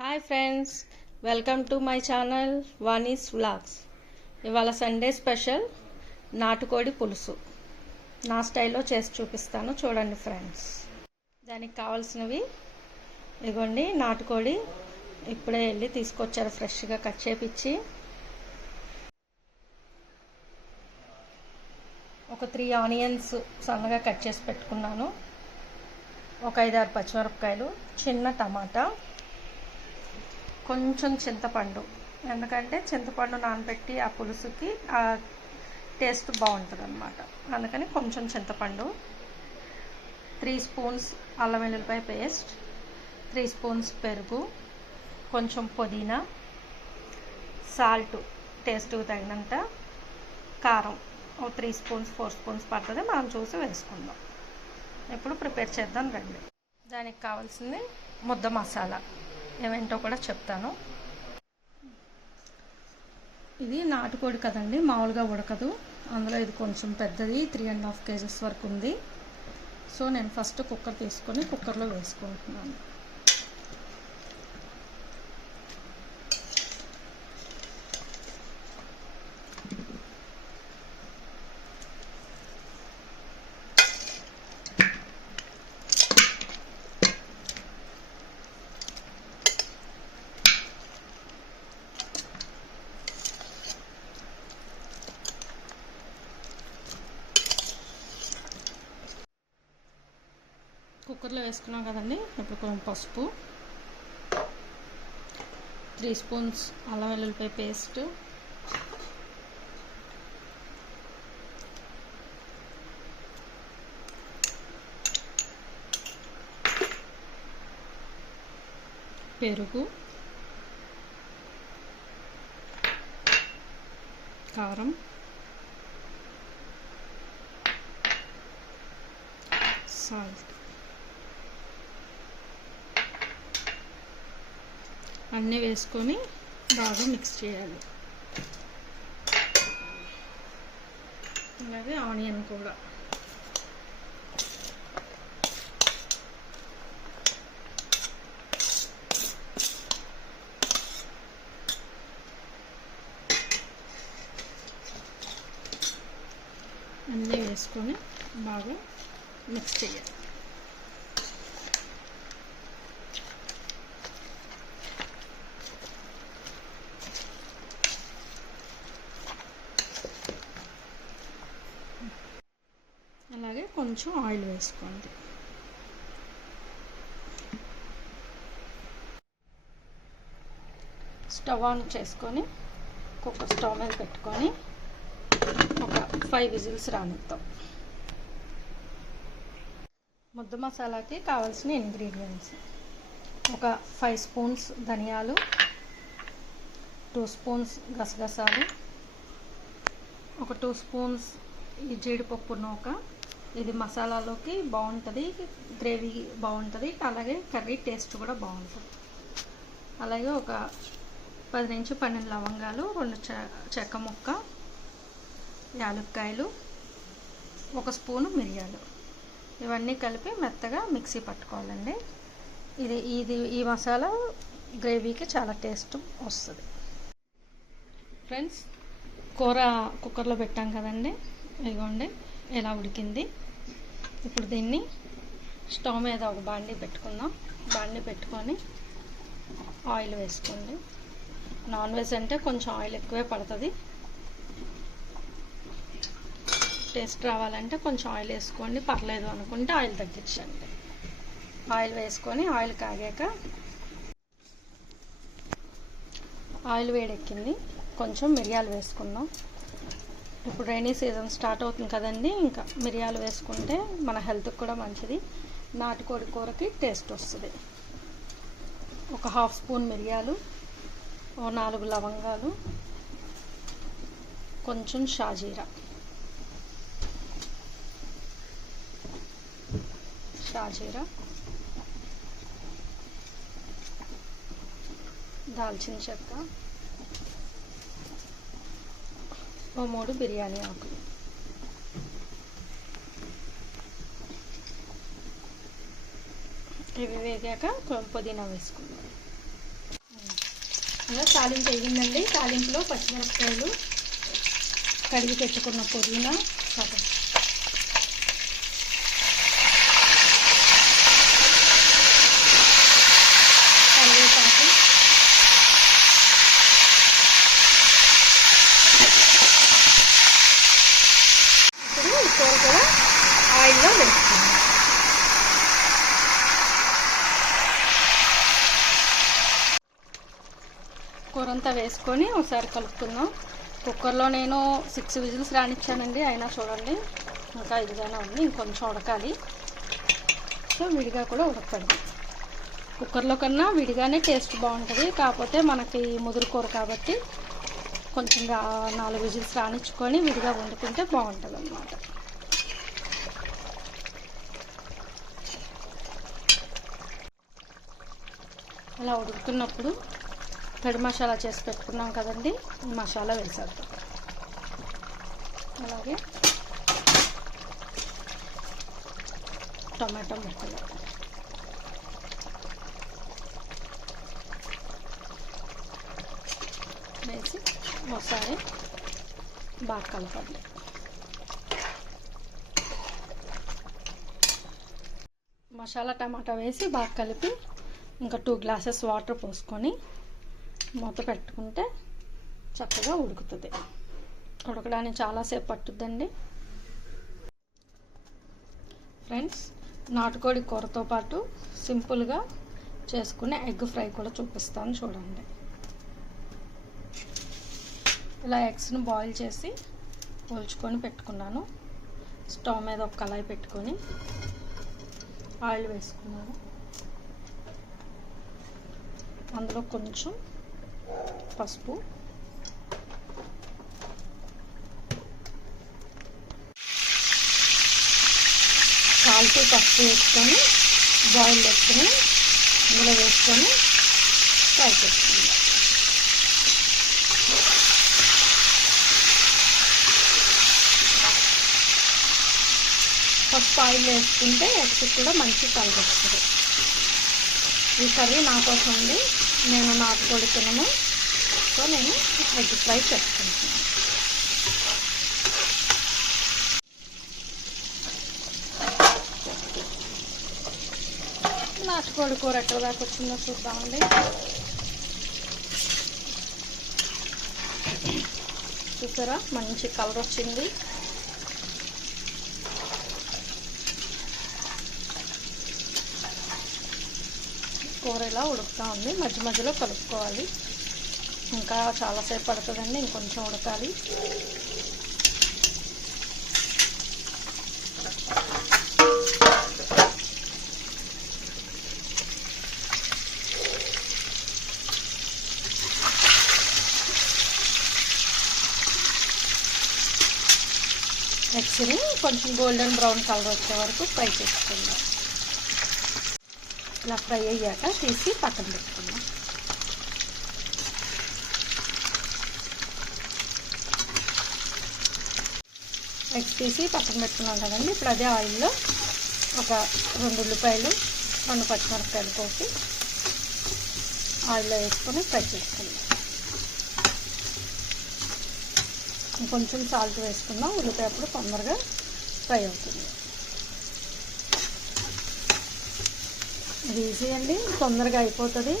Hi friends, welcome to my channel Vani's vlogs. ఇవాళ Sunday special నాటుకోడి పులుసు నా స్టైల్లో చేసి చూపిస్తాను. చూడండి ఫ్రెండ్స్. దానికి కావాల్సినవి ఇగోండి. నాటుకోడి ఇప్పుడే వెళ్ళి తీసుకొచ్చారు, ఫ్రెష్గా కట్ చేపించి. ఒక 3 ఆనియన్స్ సన్నగా కట్ చేసి పెట్టుకున్నాను. ఒక 5-6 పచ్చిమిరపకాయలు, చిన్న టమాటా, కొంచెం చింతపండు. ఎందుకంటే చింతపండు నానబెట్టి ఆ పులుసుకి ఆ టేస్ట్ బాగుంటుంది అన్నమాట. అందుకని కొంచెం చింతపండు, 3 స్పూన్స్ అల్లం వెల్లుల్లిపాయ పేస్ట్, 3 స్పూన్స్ పెరుగు, కొంచెం పుదీనా, సాల్ట్ టేస్ట్కి తగినంత, కారం ఒక 3 స్పూన్స్ 4 స్పూన్స్ పడుతుంది, మనం చూసి వేసుకుందాం. ఇప్పుడు ప్రిపేర్ చేద్దాం రండి. దానికి కావాల్సింది ముద్ద మసాలా ఏమేంటో కూడా చెప్తాను. ఇది నాటుకోడి కదండి, మామూలుగా ఉడకదు. అందులో ఇది కొంచెం పెద్దది, 3.5 kgs వరకు ఉంది. సో నేను ఫస్ట్ కుక్కర్ తీసుకొని కుక్కర్లో వేసుకుంటున్నాను. కుక్కర్లో వేసుకున్నాం కదండి. ఇప్పుడు కొంచెం పసుపు, 3 స్పూన్స్ అల్లం వెల్లుల్లిపాయ పేస్ట్, పెరుగు, కారం, సాల్ట్ అన్నీ వేసుకొని బాగా మిక్స్ చేయాలి. అలాగే ఆనియన్ కూడా. అన్నీ వేసుకొని బాగా మిక్స్ చేయాలి. అలాగే కొంచెం ఆయిల్ వేసుకోండి. స్టవ్ ఆన్ చేసుకొని కుక్కర్ స్టవ్ మీద పెట్టుకొని ఒక 5 విజిల్స్ రానిద్దాం. ముద్ద మసాలాకి కావాల్సిన ఇంగ్రీడియంట్స్: ఒక 5 స్పూన్స్ ధనియాలు, 2 స్పూన్స్ గసగసాలు, ఒక 2 స్పూన్స్ ఈ జీడిపప్పు నూక. ఇది మసాలాలోకి బాగుంటుంది, గ్రేవీ బాగుంటుంది, అలాగే కర్రీ టేస్ట్ కూడా బాగుంటుంది. అలాగే ఒక 10 నుంచి 12 లవంగాలు, 2 చెక్క ముక్క, యాలక్కాయలు, 1 స్పూను మిరియాలు. ఇవన్నీ కలిపి మెత్తగా మిక్సీ పట్టుకోవాలండి. ఈ మసాలా గ్రేవీకి చాలా టేస్ట్ వస్తుంది. ఫ్రెండ్స్, కూర కుక్కర్లో పెట్టాం కదండి, ఇదిగోండి ఎలా ఉడికింది. ఇప్పుడు దీన్ని స్టవ్ మీద ఒక బాండీ పెట్టుకుందాం. బాండీ పెట్టుకొని ఆయిల్ వేసుకోండి. నాన్ వెజ్ అంటే కొంచెం ఆయిల్ ఎక్కువే పడుతుంది. టేస్ట్ రావాలంటే కొంచెం ఆయిల్ వేసుకోండి, పర్లేదు అనుకుంటే ఆయిల్ తగ్గించండి. ఆయిల్ వేసుకొని ఆయిల్ కాగాక, ఆయిల్ వేడెక్కింది, కొంచెం మిరియాలు వేసుకుందాం. ఇప్పుడు రైనీ సీజన్ స్టార్ట్ అవుతుంది కదండి, ఇంకా మిరియాలు వేసుకుంటే మన హెల్త్కి కూడా మంచిది, నాటుకోడి కూరకి టేస్ట్ వస్తుంది. ఒక 1/2 స్పూన్ మిరియాలు, 4 లవంగాలు, కొంచెం షాజీరా, దాల్చిన చెక్క, 3 బిర్యానీ ఆకులు. ఇవి వేగాక పుదీనా వేసుకుందాం. ఇలా తాలింపు వేగిందండి. తాలింపులో పచ్చిమిరపకాయలు, కడిగి పెట్టుకున్న పుదీనా, కరివేపాకు, ఇప్పుడు ఈ కూర కూడా ఆయిల్లో వేసుకుందాం. కూర అంతా వేసుకొని ఒకసారి కలుపుకుందాం. కుక్కర్లో నేను 6 విజిల్స్ రానిచ్చానండి, అయినా చూడండి ఇంకా ఇదిగానే ఉంది, ఇంకొంచెం ఉడకాలి. సో విడిగా కూడా ఉడకదు. కుక్కర్లో కన్నా విడిగానే టేస్ట్ బాగుంటుంది. కాకపోతే మనకి ముదురు కూర కాబట్టి కొంచెం 4 విజిల్స్ రానిచ్చుకొని విడిగా వండుకుంటే బాగుంటుంది అన్నమాట. అలా ఉడుకుతున్నప్పుడు తడి మసాలా చేసి పెట్టుకున్నాం కదండి, ఈ మసాలా వేసేద్దాం. అలాగే టమాటో ముక్కలు వేసి ఒకసారి బాగా కలపండి. మసాలా టమాటా వేసి బాగా కలిపి ఇంకా 2 గ్లాసెస్ వాటర్ పోసుకొని మూత పెట్టుకుంటే చక్కగా ఉడుకుతుంది. ఉడకడానికి చాలాసేపు పట్టుద్దండి. ఫ్రెండ్స్, నాటుకోడి కూరతో పాటు సింపుల్గా చేసుకునే ఎగ్ ఫ్రై కూడా చూపిస్తాను చూడండి. ఇలా ఎగ్స్ను బాయిల్ చేసి పోల్చుకొని పెట్టుకున్నాను. స్టవ్ మీద ఒక కళాయి పెట్టుకొని ఆయిల్ వేసుకున్నాను. అందులో కొంచెం పసుపు, సాల్ట్, పసుపు వేసుకొని బాయిల్ చేసుకొని ఇందులో వేసుకొని ఫ్రై చేసుకుందాం. పసుపు ఆయిల్ వేసుకుంటే ఎగ్స్ కూడా మంచి కలర్ వస్తుంది. ఈ కర్రీ నా కోసం ఉంది, నేను నాటుకోడి తినను, సో నేను ఎగ్ ఫ్రై చేసుకుంటున్నాను. నాటుకోడి కూర ఎక్కడ దాకా వచ్చిందో చూద్దామండి. చూసారా, మంచి కలర్ వచ్చింది. కూర ఇలా ఉడుకుతూ ఉంది. మధ్య మధ్యలో కలుపుకోవాలి. ఇంకా చాలాసేపు పడుతుందండి, ఇంకొంచెం ఉడకాలి. ఎగ్స్ని కొంచెం గోల్డెన్ బ్రౌన్ కలర్ వచ్చే వరకు ఫ్రై చేసుకుందాం. ఇలా ఫ్రై అయ్యాక తీసి పక్కన పెట్టుకుందాం. ఎగ్స్ తీసి పక్కన పెట్టుకున్నాం కదండి. ఇప్పుడు అదే ఆయిల్లో ఒక 2 ఉల్లిపాయలు, 2 పచ్చిమిరపకాయలు కోసి ఆయిల్లో వేసుకొని ఫ్రై చేసుకుందాం. కొంచెం సాల్ట్ వేసుకుందాం, ఉల్లిపాయ అప్పుడు తొందరగా ఫ్రై అవుతుంది. ఇది ఈజీ అండి, తొందరగా అయిపోతుంది.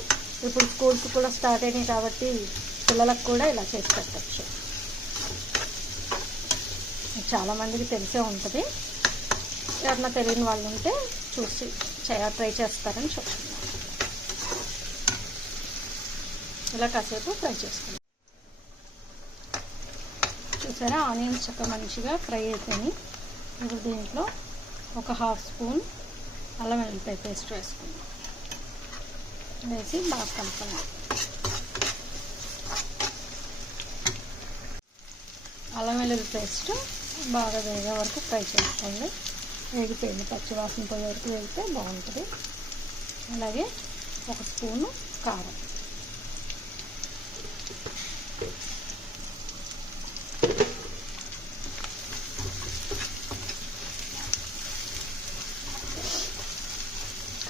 ఇప్పుడు స్కూల్స్ కూడా స్టార్ట్ అయినాయి కాబట్టి పిల్లలకు కూడా ఇలా చేసి పెట్టచ్చు. చాలామందికి తెలిసే ఉంటుంది. ఎవరన్నా తెలియని వాళ్ళు ఉంటే చూసి ట్రై చేస్తారని చెప్తున్నాను. ఇలా కాసేపు ఫ్రై చేసుకుందాం. చూసారా, ఆనియన్స్ చక్కగా మంచిగా ఫ్రై అయిపోయినాయి. ఇప్పుడు దీంట్లో ఒక 1/2 స్పూన్ అల్లం వెల్లుల్లిపాయ పేస్ట్ వేసుకుందాం. వేసి బాగా కలపాలి. అల్లం వెల్లుల్లి పేస్ట్ బాగా వేగే వరకు ఫ్రై చేసుకోండి. వేగిపోయింది, పచ్చి వాసన పోయే వరకు వేగితే బాగుంటుంది. అలాగే 1 స్పూను కారం,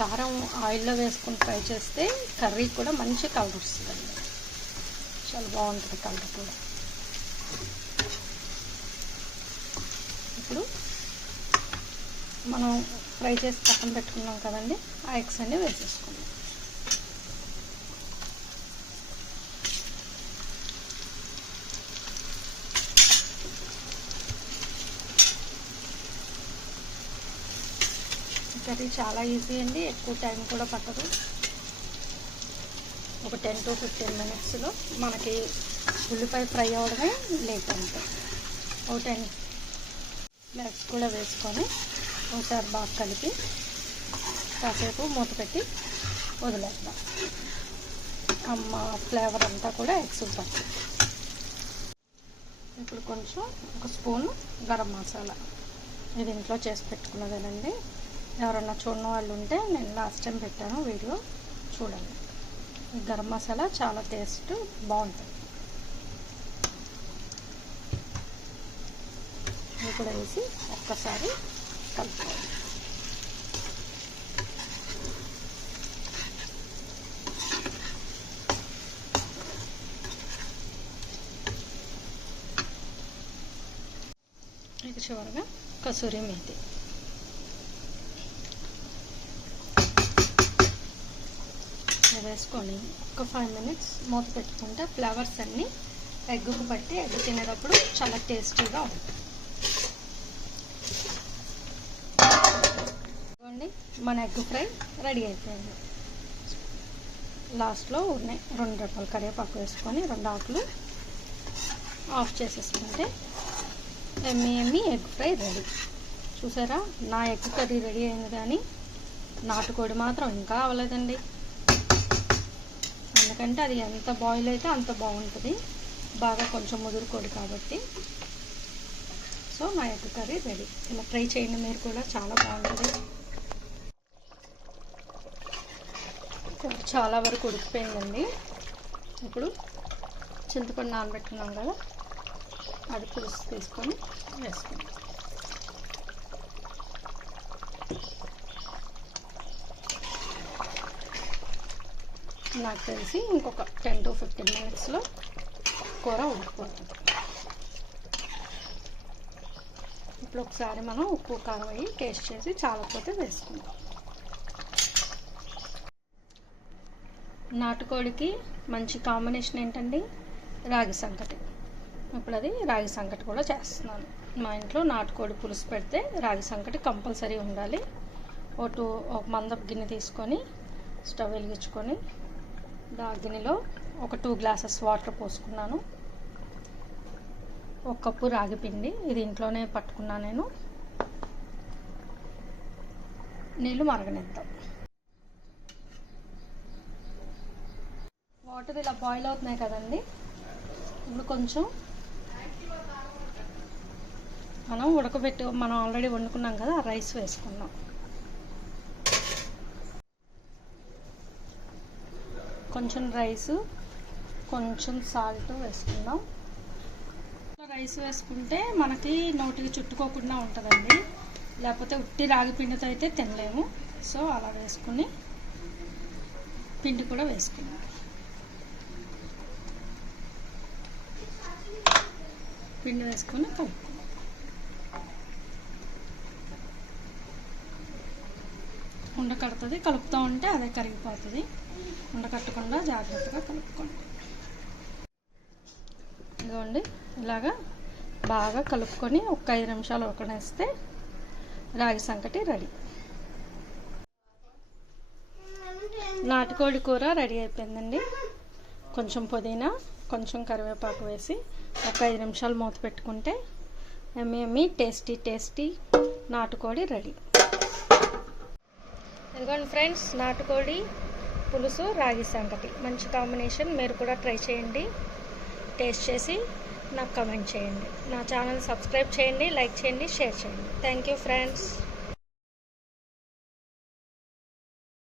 కారం ఆయిల్లో వేసుకొని ఫ్రై చేస్తే కర్రీ కూడా మంచి కలర్ వస్తుందండి. చాలా బాగుంటుంది కలర్ కూడా. ఇప్పుడు మనం ఫ్రై చేసి పక్కన పెట్టుకున్నాం కదండి, ఆ ఎగ్స్ అన్ని వేసేసుకుందాం. కర్రీ చాలా ఈజీ అండి, ఎక్కువ టైం కూడా పట్టదు. ఒక 10 to 15 minutesలో మనకి ఉల్లిపాయ ఫ్రై అవ్వడమే లేట్ అంతే. ఒక 10 ఎగ్స్ కూడా వేసుకొని ఒకసారి బాగా కలిపి కాసేపు మూత పెట్టి వదిలేద్దాం. ఫ్లేవర్ అంతా కూడా ఎగ్స్ పడుతుంది. ఇప్పుడు కొంచెం ఒక స్పూన్ గరం మసాలా, ఇది ఇంట్లో చేసి పెట్టుకున్నదేనండి. ఎవరన్నా చూడని వాళ్ళు ఉంటే నేను లాస్ట్ టైం పెట్టాను వీడియో, చూడండి. ఈ గరం మసాలా చాలా టేస్ట్ బాగుంటుంది. ఇది కూడా వేసి ఒక్కసారి కలుపుకోవాలి. ఇక చివరగా కసూరి మేతి వేసుకొని ఒక 5 minutes మూత పెట్టుకుంటే ఫ్లేవర్స్ అన్నీ ఎగ్గుకు పట్టి ఎగ్ తినేటప్పుడు చాలా టేస్టీగా ఉంటుంది. మన ఎగ్ ఫ్రై రెడీ అయిపోయింది. లాస్ట్లో 2 రెమ్మల కరివేపాకు వేసుకొని 2 ఆకులు ఆఫ్ చేసేసుకుంటే ఎమ్మి ఎగ్ ఫ్రై రెడీ. చూసారా, నా ఎగ్ కర్రీ రెడీ అయింది, కానీ నాటుకోడి మాత్రం ఇంకా అవ్వలేదండి. ఎందుకంటే అది ఎంత బాయిల్ అయితే అంత బాగుంటుంది, బాగా కొంచెం ముదురుకోడు కాబట్టి. సో నా ఎగ్ కర్రీ రెడీ. ఇలా ట్రై చేయండి మీరు కూడా, చాలా బాగుంటుంది. చాలా వరకు ఉడికిపోయిందండి. ఇప్పుడు చింతపండు నానబెట్టుకున్నాం కదా, అది పులుసు తీసుకొని వేసుకుందాం. నాకు తెలిసి ఇంకొక 10 to 15 minutesలో కూర ఉడికిపోతుంది. ఇప్పుడు ఒకసారి మనం ఉప్పు కారం అయ్యి టేస్ట్ చేసి చాలకపోతే వేసుకుందాం. నాటుకోడికి మంచి కాంబినేషన్ ఏంటండి, రాగి సంకటి. ఇప్పుడు అది రాగి సంకటి కూడా చేస్తున్నాను. మా ఇంట్లో నాటుకోడి పులుసు పెడితే రాగి సంకటి కంపల్సరీ ఉండాలి. ఒక మందపు గిన్నె తీసుకొని స్టవ్ వెలిగించుకొని ఆ గిన్నెలో ఒక 2 glasses వాటర్ పోసుకున్నాను. 1 కప్పు రాగి పిండి, ఇది ఇంట్లోనే పట్టుకున్నాను నేను. నీళ్ళు మరగనిద్దాం. వాటర్ ఇలా బాయిల్ అవుతున్నాయి కదండి. ఇప్పుడు కొంచెం మనం ఆల్రెడీ వండుకున్నాం కదా, ఆ రైస్ వేసుకున్నాం. కొంచెం రైస్, కొంచెం సాల్ట్ వేసుకుందాం. రైస్ వేసుకుంటే మనకి నోటికి చుట్టుకోకుండా ఉంటుందండి, లేకపోతే ఉట్టి రాగి పిండితో అయితే తినలేము. సో అలా వేసుకుని పిండి కూడా వేసుకుందాం. పిండి వేసుకొని కలుపుకుందాం. ఉండకడుతుంది, కలుపుతూ ఉంటే అదే కరిగిపోతుంది. ఉండకట్టకుండా జాగ్రత్తగా కలుపుకోండి. ఇదిగోండి, ఇలాగా బాగా కలుపుకొని ఒక 5 నిమిషాలు ఉడకనేస్తే రాగి సంకటి రెడీ. నాటుకోడి కూర రెడీ అయిపోయిందండి. కొంచెం పుదీనా, కొంచెం కరివేపాకు వేసి ఒక 5 నిమిషాలు మూత పెట్టుకుంటే ఎమ్మి టేస్టీ నాటుకోడి రెడీ. ఇదిగోండి ఫ్రెండ్స్, నాటుకోడి పులుసు రాగి సంకటి మంచి కాంబినేషన్. మీరు కూడా ట్రై చేయండి, టేస్ట్ చేసి నాకు కమెంట్ చేయండి. నా ఛానల్ సబ్స్క్రైబ్ చేయండి, లైక్ చేయండి, షేర్ చేయండి. Thank you friends.